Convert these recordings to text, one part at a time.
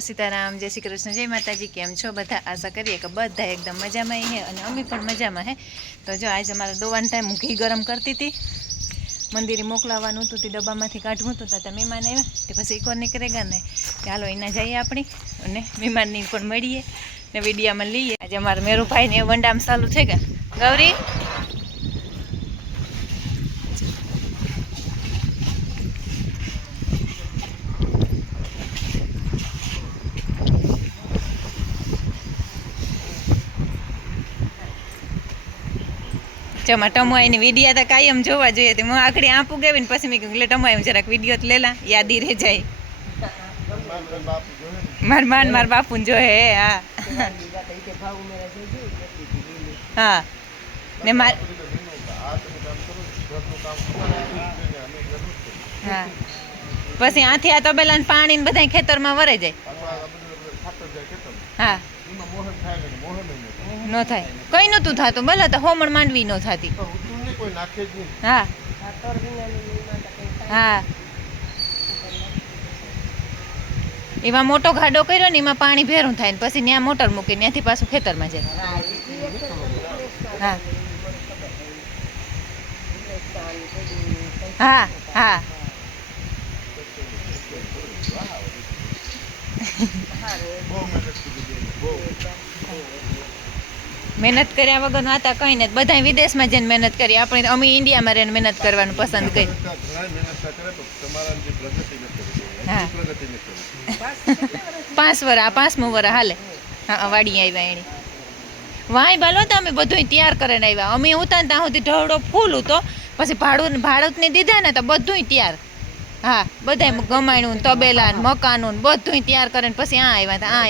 સીતારામ, જય શ્રી કૃષ્ણ, જય માતાજી। કેમ છો બધા? આશા કરીએ કે બધા એકદમ મજામાં હે અને અમે પણ મજામાં હે। તો જો આજે મારે દોવાનો ટાઈમ ઘી ગરમ કરતી હતી, મંદિરે મોકલાવવાનું હતું તે ડબ્બામાંથી કાઢવું હતું તો મહેમાન આવ્યા તે પછી એક વાર નીકળેગા ને ચાલો એના જઈએ આપણે અને મહેમાનની પણ મળીએ ને વિડીયામાં લઈએ। આજે અમારા મેરુભાઈ ને વંડામ ચાલુ છે કે ગૌરી ટમાઈ વિડીયા તો કાયમ જોવા જોઈએ તો હું આખડી આપું ગઈ ને પછી મેં કીધું એટલે ટમાઈ જરાક વિડીયો તો લેલા યાદી રહી જાય। માર બાપુ જો હે હા હા ને માર હા પછી આથી આ તબેલા ને પાણી ને બધા ખેતરમાં વરે જાય હા ન થાય કઈ નતું થતું ભલે તો હોમણ માંડવી ન થતી હા હા એમાં મોટો ખાડો કર્યો ને એમાં પાણી ભેરું થાય ને પછી ત્યાં મોટર મૂકી ત્યાંથી પાછું ખેતરમાં જાય હા હા હા મહેનત કર્યા વગર હતા કઈ ને બધા વિદેશમાં જઈને મહેનત કરી આપણે અમે ઇન્ડિયામાં રહીને મહેનત કરવાનું પસંદ કરી હા 5 વર્ષ આ 5મું વર્ષ હાલે હા વાડી આવ્યા એની વાય બાલો તો અમે બધું તૈયાર કરીને આવ્યા અમે ઉતા ને ત્યાં સુધી ઢળો ફૂલ હતો પછી ભાડુતને દીધા ને તો બધું તૈયાર હા બધા ગમાણું તબેલા ને મકાનું બધું તૈયાર કરીને પછી આ આવ્યા તો આ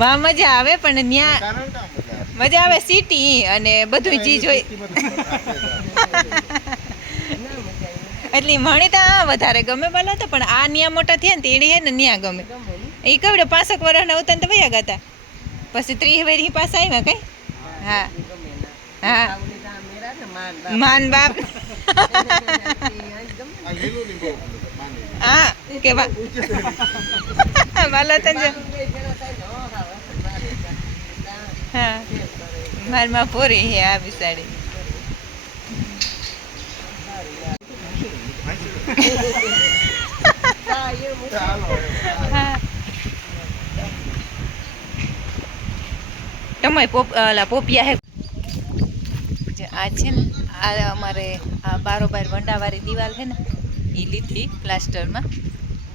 વાહ મજા આવે પણ ત્યાં મજા આવે સિટી અને બધું ચીજ હોય એટલે મણી તો આ વધારે ગમે બોલા તો પણ આ ન્યા મોટા થયા ને એડી હે ને ન્યા ગમે એ કવડે 5 વર્ષના ઉતા તો વયા ગયા પછી 30 વર્ષ પાસે આવ્યા કઈ હા હા માન બાપ હા કેવા માલા તંજ હા મારમાં પૂરી હે આ બિસાડી ટમાઈ પોપિયા હે આ છે ને આ અમારે આ બારોબાર વંડાવાળી દિવાલ છે ને એ લીધી પ્લાસ્ટરમાં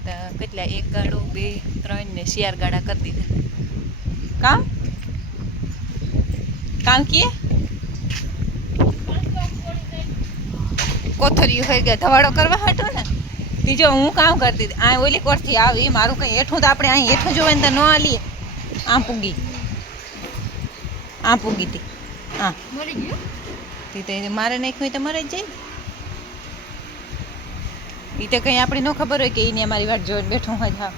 તો કેટલા 1 ગાડો 2 3 ને 4 ગાડા કરી દીધા કામ કીએ કોથરીયું હોય ગયા ધવાડો કરવા હાટો ને બીજો હું કામ કરતી હતી આ ઓલી કોરથી આવી મારું કંઈ હેઠું તો આપણે અહીં હેઠું જોવે ને તો ન આલીએ આમ પૂગી હતી હા તે મારે નાખ્યું હોય તો મરે જ જાય એ તો કંઈ આપણે ન ખબર હોય કે એને અમારી વાત જોઈને બેઠું હોય હા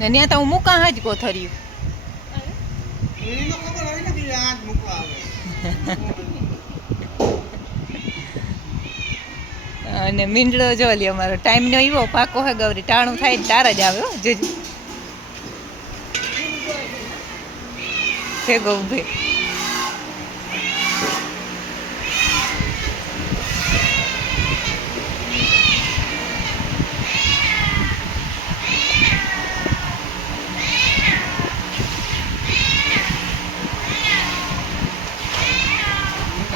ત્યાં તો હું મૂકા જ કોથર્યું અને મીંડળો જો લે અમારો ટાઈમ નો એવો પાકો હે ગૌરી ટાણું થાય તાર જ આવે જોજો ભેગો ઉભે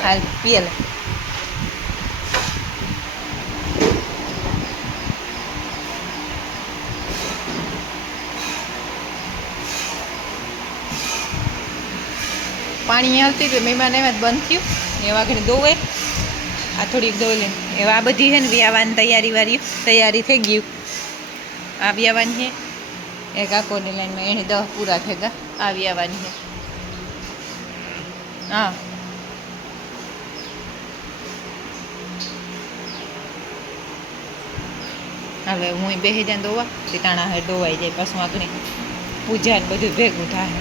હાલ પીએ પાણી આવતી હતું મહેમાન એમાં જ બંધ થયું એવા ઘણી દોવે આ થોડીક દોવે લે એવા આ બધી છે ને વ્યાવાની તૈયારી થઈ ગયું આ વ્યાવાની છે એક આકોની લાઈનમાં એને 10 પૂરા થઈ ગયા આ વ્યાવાની છે હા હવે હું બેસી જાય દોવા ટીકાણા હે દોવાઈ જાય પાછું આગળ પૂજા ને બધું ભેગું થાય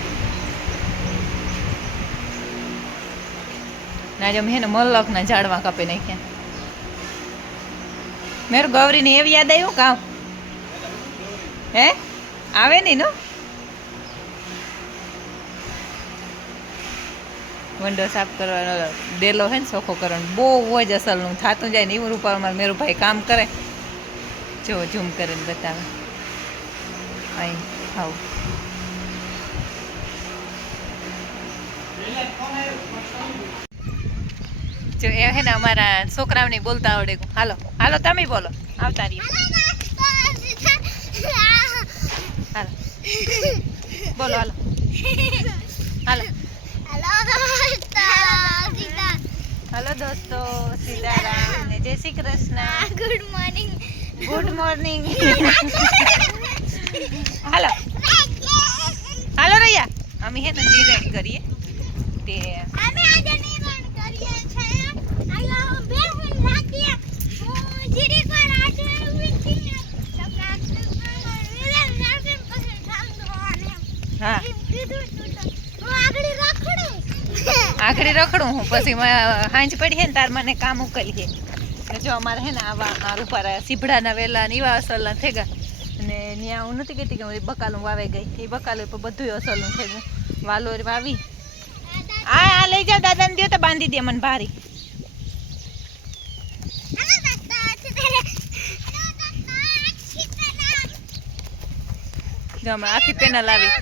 ના જ અમે હે ને મલકના ઝાડવા કાપી નાખ્યા. મેરું ગૌરીને એવી યાદ આવ્યું કામ હે આવે નહીં નો વંડો સાફ કરવાનો ડેલો હે ને ચોખ્ખો કરવાનો બહુ જ અસલનું થતું જાય ને એવું ઉપર અમારે મેરુભાઈ કામ કરે. જો ઝૂમ કરીને બતાવે અહીં આવું. જો એ હે ને અમારા છોકરાઓને બોલતા આવડે. હાલો હાલો તમે બોલો આવતા રહીએ. હાલો બોલો હાલો હાલો હાલો દોસ્તો સીતારામ ને જય Shri Krishna. Good morning. Good morning. હાલો હાલો રૈયા અમે હે ને નિરણ કરીએ તે અમે આજે નિરણ કરીએ છે. આયો બે હું રાખીએ હું જીરી પર આટે ઉઠી સકાત નિરણ રાખે પછી ઠામ દોને. હા કીધું હું આગળ રખડું હું પછી હાંજ પડી હે ને તાર મને કામ ઉકલીએ. જો અમારે હે ને આ રૂપાર સીભડાના વેલા ને એવા અસલના થઈ ગયા અને ત્યાં હું નથી કહેતી કે બકાલું વાવે ગઈ એ બકાલું પર બધું અસલનું થઈ ગયું. વાલો વાવી આ લઈ જાઓ દાદાને દો તો બાંધી દે મને ભારી. જો હમણાં આખી પેનલ આવી.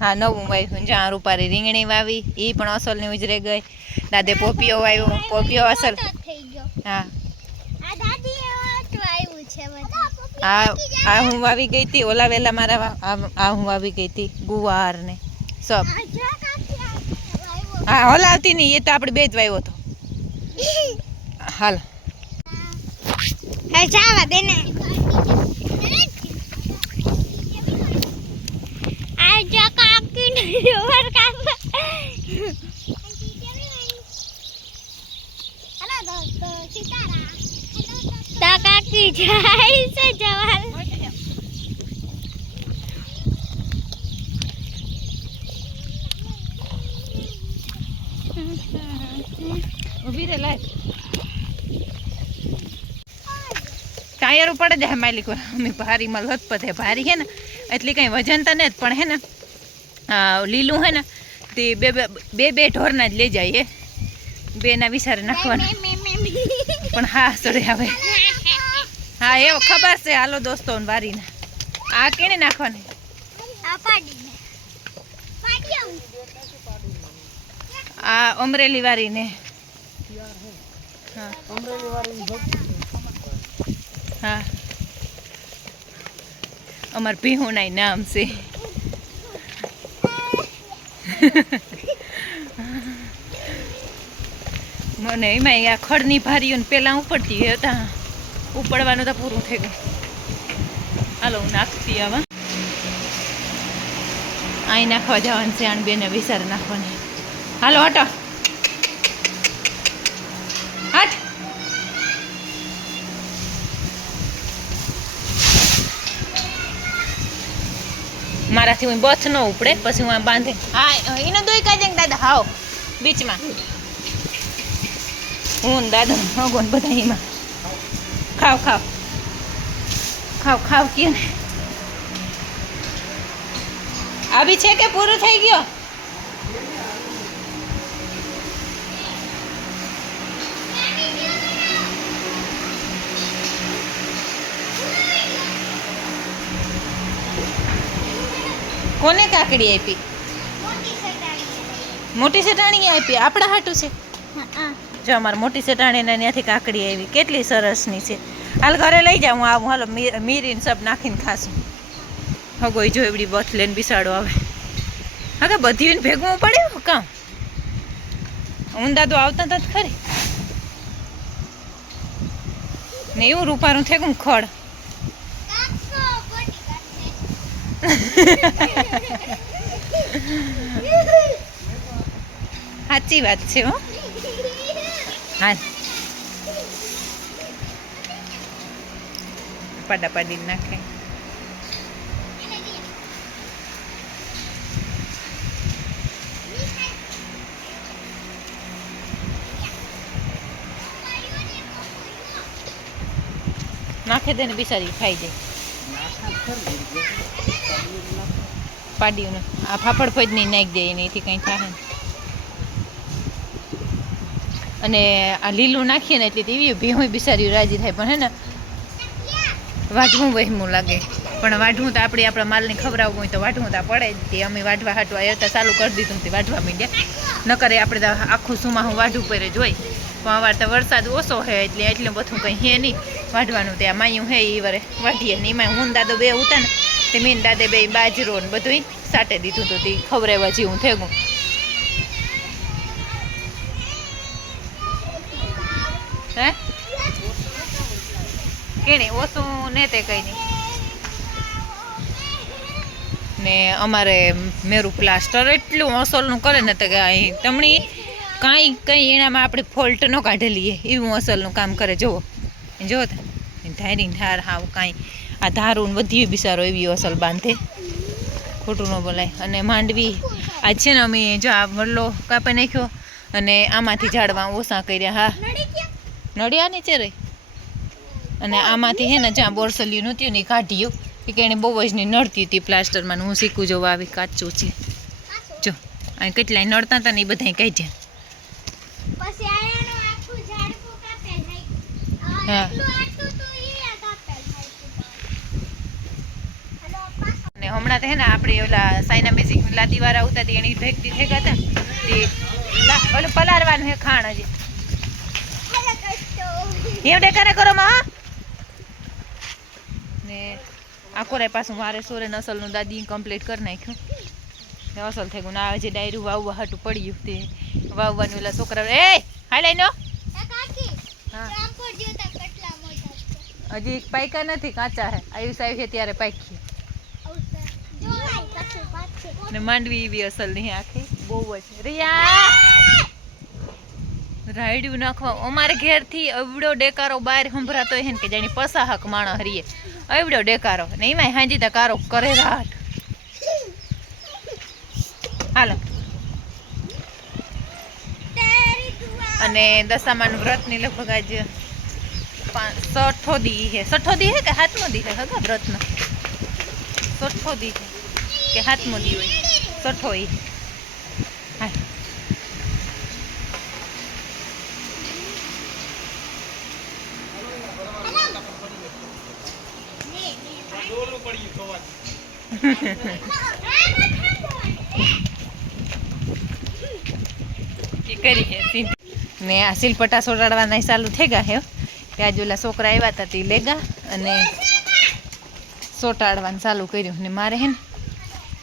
હા નવું વાવ્યું જ્યાં રૂપારી રીંગણી વાવી એ પણ અસલની ઉજરે ગઈ. દાદે પોપિયો વાવ્યો પોપિયો અસલ. હા આ હું વાવી ગઈ હતી ઓલા વેલા મારા આ હું વાવી ગઈ હતી ગુવાર ને સબ. હા હલાવતી નહીં એ તો આપણે બે જ વાવ્યો હતો. હાલ જાવા દે ને આ જો કાકી ને ઓવર કામ. હેલો દોસ્તો સીતારામ. તો કાકી જાય છે જવાલ. ઊભી રે લાય ટાયર પડે જાય માલિક અમે ભારી માં લથપથ હે ભારી હે ને એટલે કઈ વજન તો ને પણ હે ને લીલું હે ને તે બે ઢોરના જ લઈ જાય બે ના વિચારે નાખવાના પણ હા સડે આવે. હા એવો ખબર છે. હાલો દોસ્તો વારીને આ કેને નાખવાની આ અમરેલી વારીને. હા હા અમાર ભીહુના નામ છે. મને એમાં આ ખડની ભારીઓ પેલા ઉપડતી હતા ઉપડવાનું તો પૂરું થઈ ગયું. હાલો હું નાખતી આવા અહીં નાખવા જવાનું છે. આણ બેને વિચાર નાખવાની. હાલો હટો હટ. મારાથી હું બથ ન ઉપડે પછી હું આમ બાંધે. હા એને દોઈ કાઢે દાદા હાવ બીચમાં હું દાદા ભગવાન બધા એમાં ખાવ ખાવ ખાવ ખાવ કે ને આવી છે કે પૂરું થઈ ગયો. કોને કાકડી આપી? મોટી સટાણી આપી આપણા હાટું છે. જો અમારે મોટી સટાણીને ત્યાંથી કાકડી આવી કેટલી સરસની છે. હાલ ઘરે લઈ જાઉં હું આવું. હાલો મીરીને સબ નાખીને ખાશું. હગોઈ જો એવડી બથ લઈને બિસાડો આવે. હા કે બધી ભેગું પડે કામ ઊંધા તો આવતા હતા જ ખરી ને એવું રૂપારું થઈ ગયું ખડ. સાચી વાત છે હો. હા પાડા પાડી નાખે. એને દે નાખે દે ને બિચારી ખાઈ જાય પાડ્યું ને આ ફાફડ ફોજ નહીં નાખી દે એથી કંઈ થાય ને. અને આ લીલું નાખીએ ને એટલે એવી ભીહું બિચારી રાજી થાય પણ હે ને વાઢવું વહેમું લાગે. પણ વાઢવું તો આપણા માલને ખવડાવવું હોય તો વાઢવું તો પડે જ. તે અમે વાઢવા હાટવા આવતા ચાલુ કરી દીધું તે વાઢવા માંડ્યા. ન કરે આપણે તો આખું સુમાહું વાઢવું પડે જ હોય. પણ અવાર તો વરસાદ ઓછો છે એટલે એટલું બધું કંઈ હે નહીં વાઢવાનું. ત્યાં માયું હે એ વરે વાઢીએ ને એમાં હું દાદો બે ઉતા ને તે મીન દાદે બે બાજરો ને બધું સાટે દીધું હતું તે ખવડાવવા જેવું થઈ ગયું. હે કે નહીં ઓછું ને તે કંઈ નહીં. ને અમારે મેરું પ્લાસ્ટર એટલું અસલનું કરે ને તો કે અહીં તમણી કંઈ એનામાં આપણે ફોલ્ટ ન કાઢેલીએ એવું અસલનું કામ કરે. જુઓ જો ધારી ધાર હાવ કાંઈ આ ધારું બધી બિચારો એવી અસલ બાંધે ખોટું ન બોલાય. અને માંડવી આજ છે ને અમે જો આ વડલો કાપી નાખ્યો અને આમાંથી ઝાડવા ઓછા કર્યા. હા નડિયા નીચે રહી અને આમાંથી હે ને જ્યાં બોરસલિયું નહોતું ને એ કાઢ્યું કે એને બહુ જ નહીં નડતી હતી પ્લાસ્ટરમાં. હું શીખું જોવા આવી કાચું છે જો અહીં કેટલાય નડતા હતા ને એ બધા કાઢ્યા. પછી આયાનો આખું ઝાડકું કાપેલ નાખ્યું. હા. એટલું આટલું તો ઈ કાપેલ નાખ્યું. અને પાછો અને હમણાં તો હે ને આપણે ઓલા સાયના મેજિક લાદીવાળા આવતા હતી એની ભેગતી થઈ ગયા હતા તે ઓલું પલાળવાનું હે ખાણ હજી હેલો કસ્તો એવડે કરે કરો માં. ને આખોરે પાછું મારે સોરે અસલનું દાદી કમ્પ્લીટ કરી નાખ્યું ને અસલ થઈ ગયું. ને આ જે ડાયરું વાવવા હાટું પડ્યું તે વાવવાનું ઓલા છોકરા એ હાલે નો એ કાકી હા રામપુર જોતા કેટલા મોટા છે. હજી પાયકા નથી કાચા હે આયુષ આવી છે ત્યારે પાકી. જો આઈ કશું પાછે ને માંડવી એવી અસલ નહીં આખી બહુ જ. રિયા રાયડું નાખવા અમારે ઘેરથી અવડો ડેકારો બહાર સંભળાતો હે ને કે જાણી પસાહક માણસ હરીએ અવડો ડેકારો ને એમાંય હાંજી તા કારો કરે રાટ. હાલો તેરી દુઆ અને દશામાનું વ્રતની લગભગ આજ 6 દી હે. 6 દી હે કે 7મો દી હે હગા વ્રતનો 6 દી હે કે 7મો દી હોય 6 ઈ. હા એ કરી હે સીધી. ને આ સિલપટા સોડાડવાના ચાલુ થઈ ગયા હે. ત્યાં જ ઓલા છોકરા આવ્યા હતા તે લેગા અને સોટાડવાનું ચાલુ કર્યું. ને મારે હે ને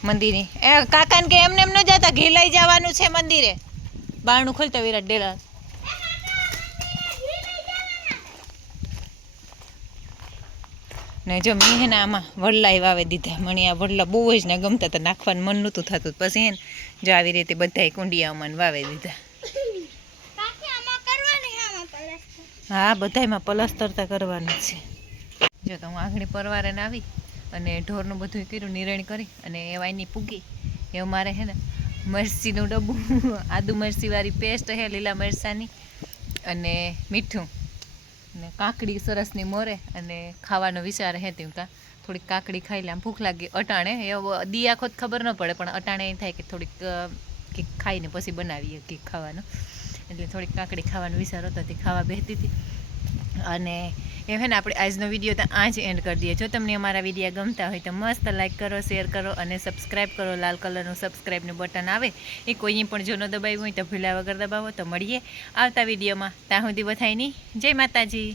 મંદિરે એ કાકાને કે એમને એમ ન જતા ઘી લઈ જવાનું છે મંદિરે. બારણું ખોલતા વિરાટ ડેલા ને જો મેં હે ને આમાં વડલા વાવે દીધા. મને આ વડલા બહુ જ ને ગમતા હતા નાખવાનું મન નહોતું થતું. પછી હે ને જો આવી રીતે બધાય કુંડિયામાં વાવે દીધા. કાકી આમાં કરવાની આમાં પલસ્તર. હા બધાયમાં પલસ્તરતા કરવાનું છે. જો તો હું આંગળી પરવારે ને આવી અને ઢોરનું બધું કર્યું નિરણ કરી અને એવા એની પૂગી એવું મારે હે ને મરચીનું ડબ્બું આદુ મરચીવાળી પેસ્ટ હે લીલા મરચાંની અને મીઠું ને કાકડી સરસની મોરે અને ખાવાનો વિચાર હે તેમ કાં થોડીક કાકડી ખાઈ લે. આમ ભૂખ લાગી અટાણે એવો દી આખો જ ખબર ન પડે પણ અટાણે એ થાય કે થોડીક કંઈક ખાઈને પછી બનાવીએ કંઈક ખાવાનું. એટલે થોડીક કાકડી ખાવાનો વિચાર હતો તે ખાવા બેસતી હતી. અને એમ હે ને આપણે આજનો વિડીયો તો આ જ એન્ડ કરી દઈએ. જો તમને અમારા વિડીયો ગમતા હોય તો મસ્ત લાઈક કરો, શેર કરો અને સબસ્ક્રાઈબ કરો. લાલ કલરનું સબસ્ક્રાઈબનું બટન આવે એ કોઈ પણ જો ન દબાવ્યું હોય તો ભૂલ્યા વગર દબાવો. તો મળીએ આવતા વિડીયોમાં. ત્યાં સુધી બધાયની જય માતાજી.